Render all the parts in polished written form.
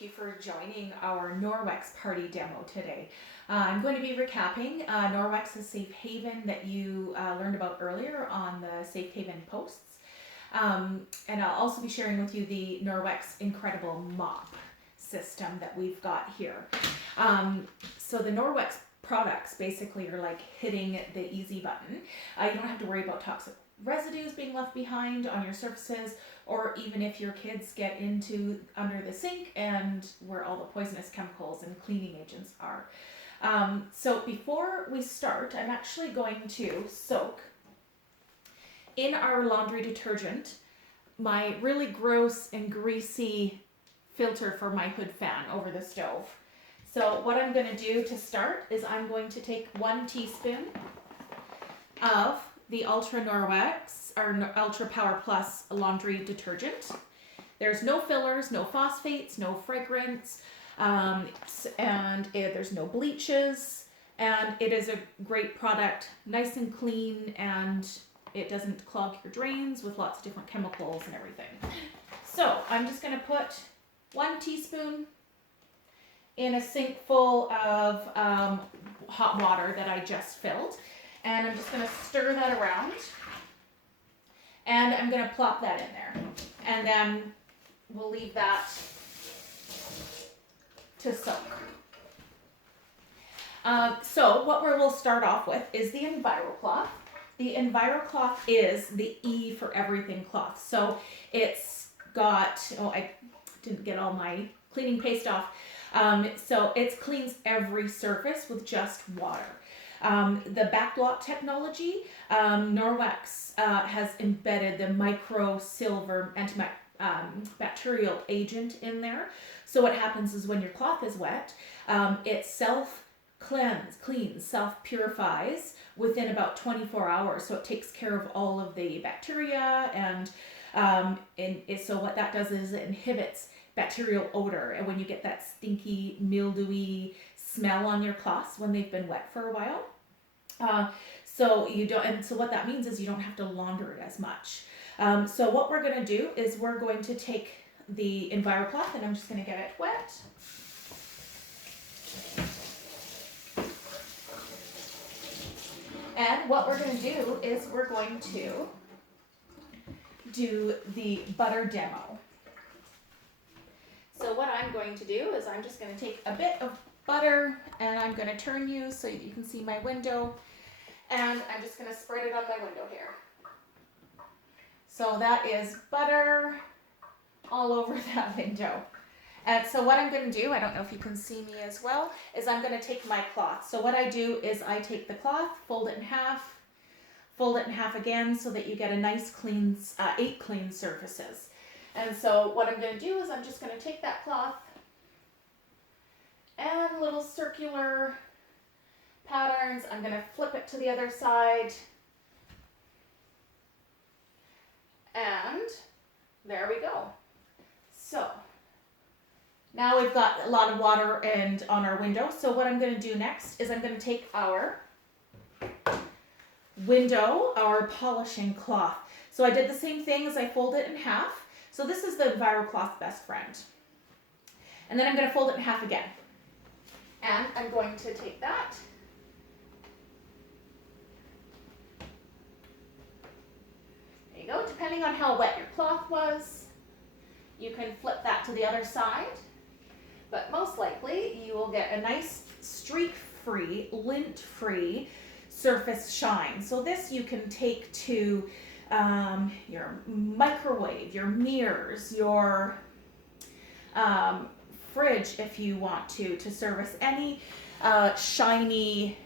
thank you for joining our Norwex party demo today. I'm going to be recapping Norwex's Safe Haven that you learned about earlier on the Safe Haven posts. And I'll also be sharing with you the Norwex Incredible Mop system that we've got here. So the Norwex products basically are like hitting the easy button. You don't have to worry about toxic residues being left behind on your surfaces, or even if your kids get into under the sink and where all the poisonous chemicals and cleaning agents are. So before we start, I'm actually going to soak in our laundry detergent my really gross and greasy filter for my hood fan over the stove. So what I'm going to do to start is I'm going to take 1 teaspoon of the Ultra Norwex or Ultra Power Plus laundry detergent. There's no fillers, no phosphates, no fragrance, and there's no bleaches, and it is a great product, nice and clean, and it doesn't clog your drains with lots of different chemicals and everything. So I'm just going to put 1 teaspoon in a sink full of hot water that I just filled. And I'm just going to stir that around. And I'm going to plop that in there. And then we'll leave that to soak. So what we'll start off with is the EnviroCloth. The EnviroCloth is the E for everything cloth. So it's got, I didn't get all my cleaning paste off. So it cleans every surface with just water. The backblock technology, Norwex has embedded the micro silver antibacterial agent in there. So what happens is when your cloth is wet, it cleans, self-purifies within about 24 hours. So it takes care of all of the bacteria and so what that does is it inhibits bacterial odor. And when you get that stinky, mildewy smell on your cloths when they've been wet for a while. So what that means is you don't have to launder it as much. So what we're going to do is we're going to take the EnviroCloth, and I'm just going to get it wet. And what we're going to do is we're going to do the butter demo. So what I'm going to do is I'm just going to take a bit of butter, and I'm going to turn you so you can see my window, and I'm just going to spread it on my window here. So that is butter all over that window. And so what I'm going to do, I don't know if you can see me as well, is I'm going to take my cloth. So what I do is I take the cloth, fold it in half again so that you get a nice clean, 8 clean surfaces. And so what I'm going to do is I'm just going to take that cloth and little circular patterns. I'm going to flip it to the other side. And there we go. So now we've got a lot of water and on our window. So what I'm going to do next is I'm going to take our polishing cloth. So I did the same thing as I fold it in half. So this is the EnviroCloth best friend. And then I'm going to fold it in half again. And I'm going to take that. There you go. Depending on how wet your cloth was, you can flip that to the other side. But most likely, you will get a nice streak-free, lint-free surface shine. So this you can take to your microwave, your mirrors, your fridge if you want to service any shiny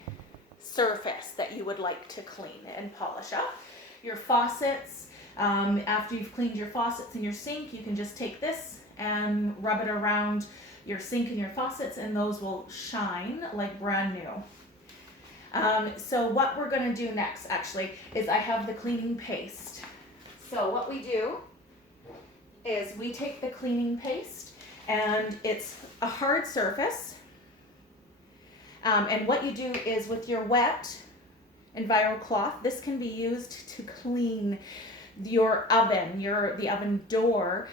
surface that you would like to clean and polish up. Your faucets, after you've cleaned your faucets and your sink, you can just take this and rub it around your sink and your faucets, and those will shine like brand new. So what we're going to do next actually is I have the cleaning paste. So what we do is we take the cleaning paste, and it's a hard surface. And what you do is with your wet EnviroCloth, this can be used to clean your oven, the oven door.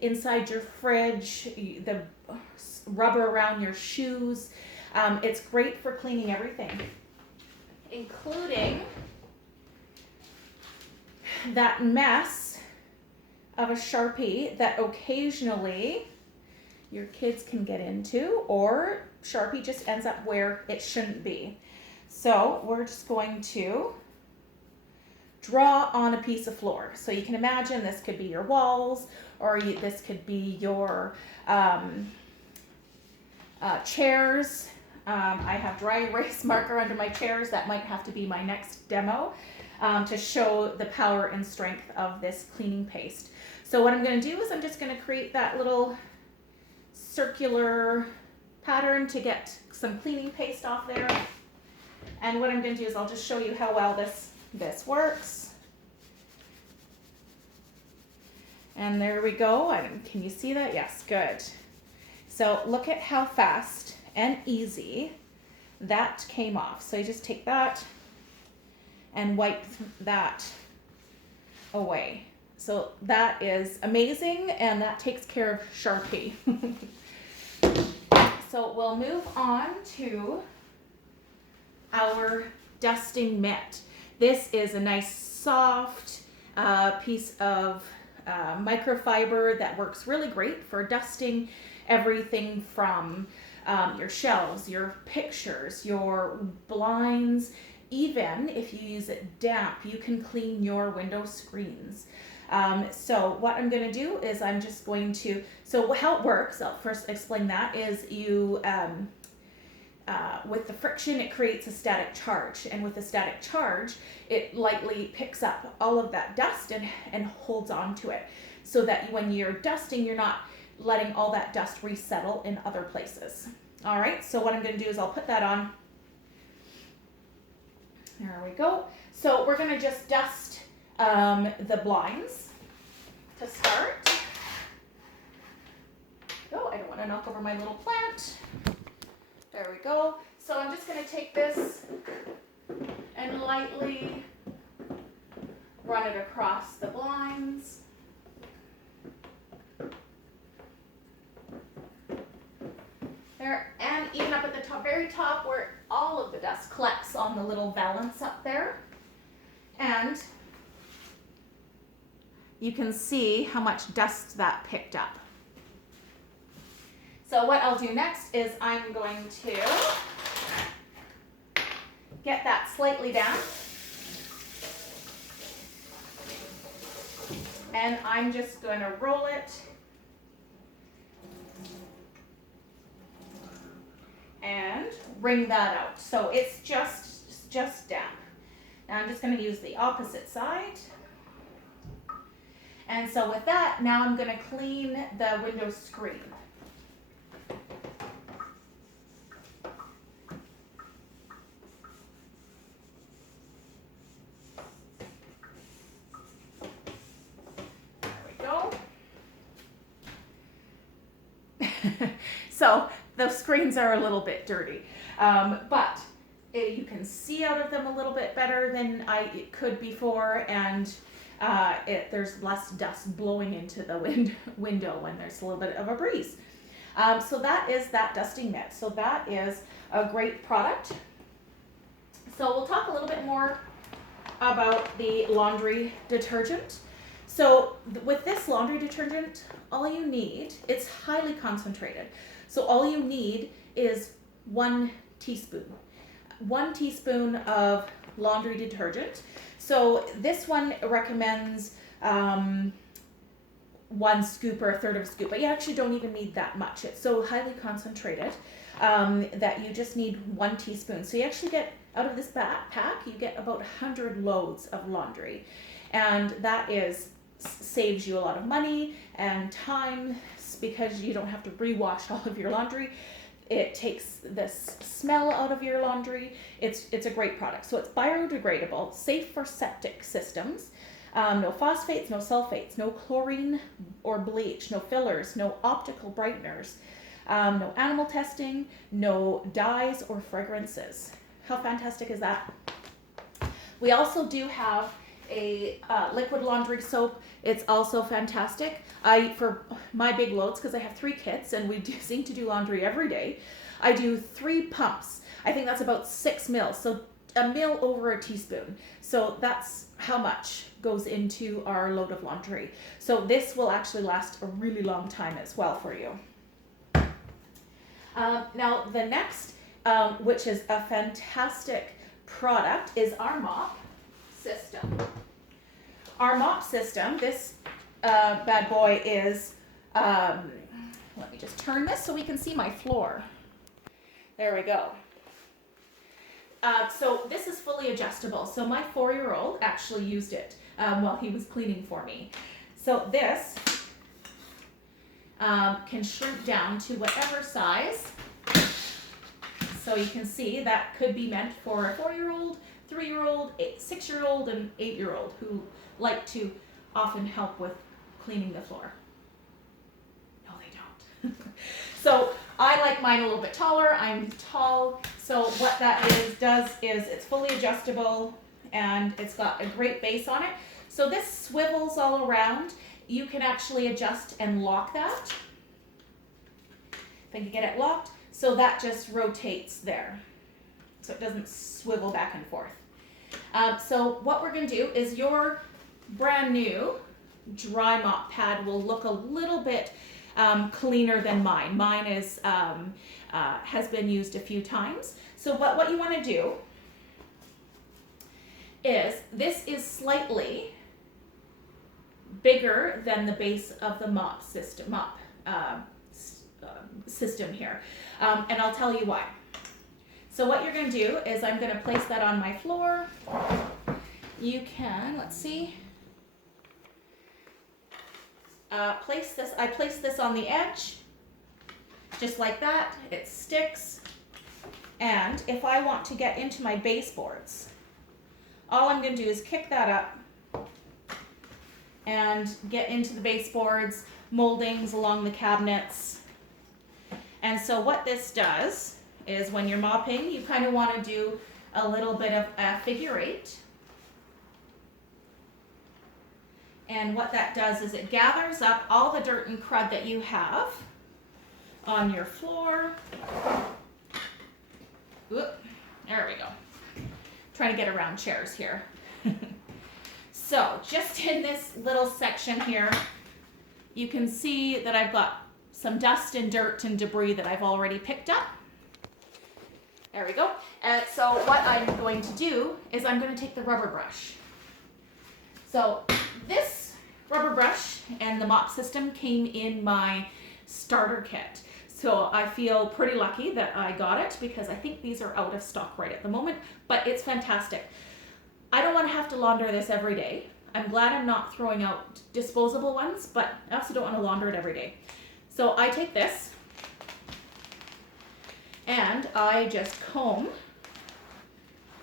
inside your fridge, the rubber around your shoes. It's great for cleaning everything, including that mess of a Sharpie that occasionally your kids can get into, or Sharpie just ends up where it shouldn't be. So we're just going to draw on a piece of floor. So you can imagine this could be your walls, or this could be your chairs. I have dry erase marker under my chairs. That might have to be my next demo to show the power and strength of this cleaning paste. So what I'm going to do is I'm just going to create that little circular pattern to get some cleaning paste off there. And what I'm going to do is I'll just show you how well this works. And there we go. Can you see that? Yes, good. So look at how fast and easy that came off. So you just take that and wipe that away. So that is amazing, and that takes care of Sharpie. So we'll move on to our dusting mitt. This is a nice soft piece of microfiber that works really great for dusting everything from your shelves, your pictures, your blinds. Even if you use it damp, you can clean your window screens. So what I'm going to do is I'm just going to, so how it works, I'll first explain that, is you, with the friction, it creates a static charge. And with a static charge, it lightly picks up all of that dust and holds on to it. So that when you're dusting, you're not letting all that dust resettle in other places. All right, so what I'm going to do is I'll put that on. There we go. So we're going to just dust the blinds to start. Oh, I don't want to knock over my little plant. There we go. So I'm just going to take this and lightly run it across the blinds. There, and even up at the top, very top, where all of the dust collects on the little valance up there. And you can see how much dust that picked up. So what I'll do next is I'm going to get that slightly down. And I'm just going to roll it and wring that out. So it's just damp. Now I'm just going to use the opposite side. And so with that, now I'm going to clean the window screen. There we go. So those screens are a little bit dirty, but you can see out of them a little bit better than I could before, and there's less dust blowing into the window when there's a little bit of a breeze. So that is that dusting mitt. So that is a great product. So we'll talk a little bit more about the laundry detergent. So with this laundry detergent, all you need, it's highly concentrated. So all you need is 1 teaspoon. 1 teaspoon of laundry detergent. So this one recommends 1 scoop or 1/3 of a scoop, but you actually don't even need that much. It's so highly concentrated that you just need 1 teaspoon. So you actually get, out of this pack, you get about 100 loads of laundry. And that saves you a lot of money and time because you don't have to rewash all of your laundry. It takes this smell out of your laundry. It's a great product. So it's biodegradable, safe for septic systems. No phosphates, no sulfates, no chlorine or bleach, no fillers, no optical brighteners, no animal testing, no dyes or fragrances. How fantastic is that? We also do have a liquid laundry soap. It's also fantastic. For my big loads, because I have 3 kids and we seem to do laundry every day, I do 3 pumps. I think that's about 6 mils. So a mil over a teaspoon. So that's how much goes into our load of laundry. So this will actually last a really long time as well for you. Now the next, which is a fantastic product, is our mop system. Our mop system, this bad boy is, let me just turn this so we can see my floor. There we go. So this is fully adjustable. So my 4-year-old actually used it while he was cleaning for me. So this can shrink down to whatever size. So you can see that could be meant for a 4-year-old, 3-year-old, 6-year-old, and 8-year-old who like to often help with cleaning the floor. No, they don't. So I like mine a little bit taller. I'm tall. So what that does is it's fully adjustable and it's got a great base on it. So this swivels all around. You can actually adjust and lock that. If I can get it locked, so that just rotates there. So it doesn't swivel back and forth. So what we're going to do is your brand new dry mop pad will look a little bit cleaner than mine. Mine is has been used a few times. So what you want to do is, this is slightly bigger than the base of the mop system here, and I'll tell you why. So what you're going to do is I'm going to place that on my floor. You can, let's see, I place this on the edge, just like that. It sticks. And if I want to get into my baseboards, all I'm going to do is kick that up and get into the baseboards, moldings along the cabinets. And so what this does is, when you're mopping, you kind of want to do a little bit of a figure 8. And what that does is it gathers up all the dirt and crud that you have on your floor. Oop, there we go. Trying to get around chairs here. So just in this little section here, you can see that I've got some dust and dirt and debris that I've already picked up. There we go. So what I'm going to do is I'm going to take the rubber brush. So this rubber brush and the mop system came in my starter kit. So I feel pretty lucky that I got it, because I think these are out of stock right at the moment, but it's fantastic. I don't want to have to launder this every day. I'm glad I'm not throwing out disposable ones, but I also don't want to launder it every day. So I take this and I just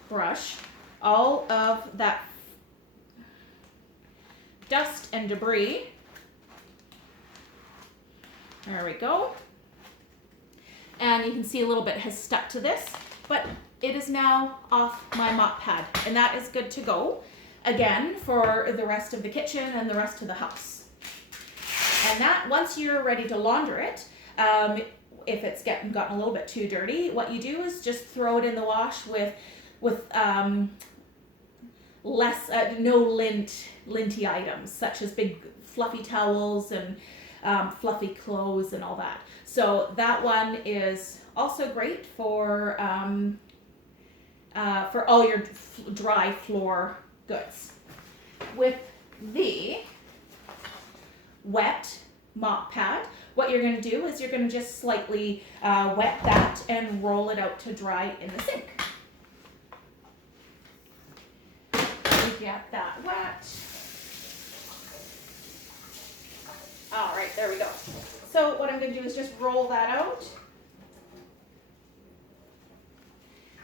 brush all of that dust and debris. There we go. And you can see a little bit has stuck to this, but it is now off my mop pad, and that is good to go again for the rest of the kitchen and the rest of the house. And that, once you're ready to launder it, if it's gotten a little bit too dirty, what you do is just throw it in the wash with no linty items, such as big fluffy towels and fluffy clothes and all that. So that one is also great for all your dry floor goods. With the wet mop pad, what you're going to do is you're going to just slightly wet that and roll it out to dry in the sink. You get that wet. All right, there we go. So what I'm going to do is just roll that out.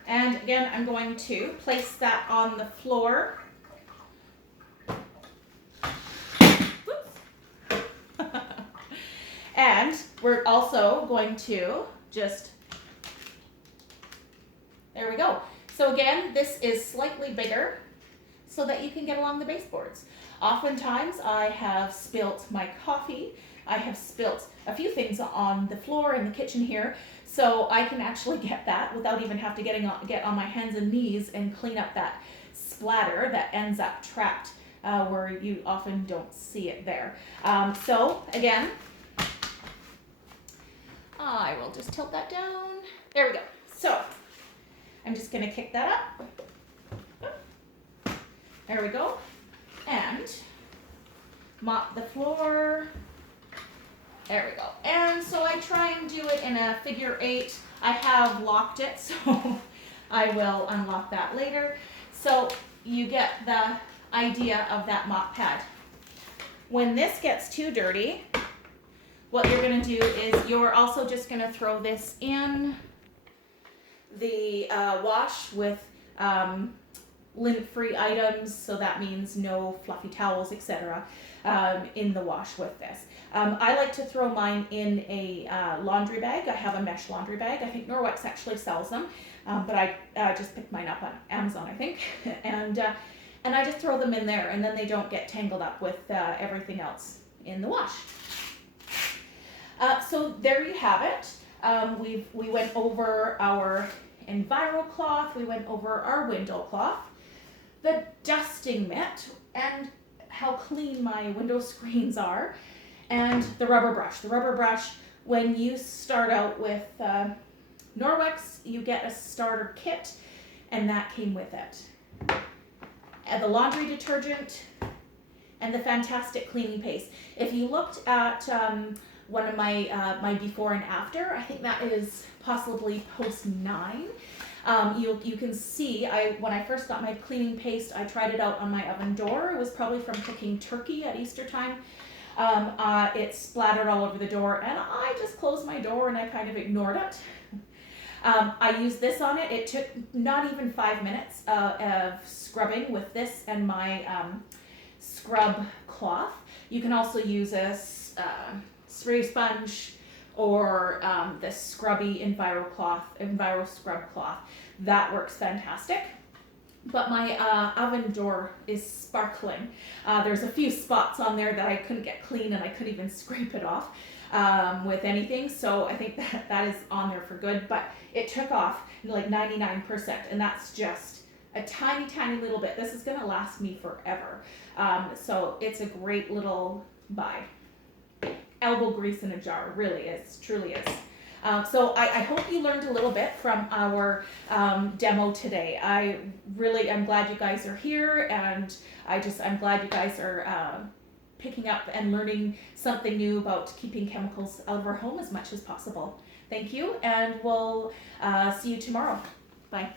And again, I'm going to place that on the floor. Whoops. And we're also going to just, there we go. So again, this is slightly bigger. so that you can get along the baseboards. Oftentimes I have spilt my coffee, I have spilt a few things on the floor in the kitchen here, so I can actually get that without even have to get on my hands and knees and clean up that splatter that ends up trapped where you often don't see it there. So again, I will just tilt that down. There we go. So I'm just going to kick that up. There we go. And mop the floor. There we go. And so I try and do it in a figure 8. I have locked it, so I will unlock that later. So you get the idea of that mop pad. When this gets too dirty, what you're going to do is you're also just going to throw this in the wash with lint-free items, so that means no fluffy towels, etc. In the wash with this. I like to throw mine in a laundry bag. I have a mesh laundry bag. I think Norwex actually sells them, but I just picked mine up on Amazon, I think, and I just throw them in there, and then they don't get tangled up with everything else in the wash. So there you have it. We went over our Enviro cloth, we went over our window cloth, the dusting mitt, and how clean my window screens are, and the rubber brush. The rubber brush, when you start out with Norwex, you get a starter kit, and that came with it. And the laundry detergent, and the fantastic cleaning paste. If you looked at one of my my before and after, I think that is possibly post 9. You can see, when I first got my cleaning paste, I tried it out on my oven door. It was probably from cooking turkey at Easter time. It splattered all over the door, and I just closed my door and I kind of ignored it. I used this on it. It took not even 5 minutes of scrubbing with this and my scrub cloth. You can also use a spray sponge or the scrubby Enviro scrub cloth. That works fantastic. But my oven door is sparkling. There's a few spots on there that I couldn't get clean, and I couldn't even scrape it off with anything. So I think that is on there for good. But it took off like 99%, and that's just a tiny, tiny little bit. This is going to last me forever. So it's a great little buy. Elbow grease in a jar, really is, truly is. So I hope you learned a little bit from our demo today. I really am glad you guys are here, and I'm glad you guys are picking up and learning something new about keeping chemicals out of our home as much as possible. Thank you, and we'll see you tomorrow. Bye.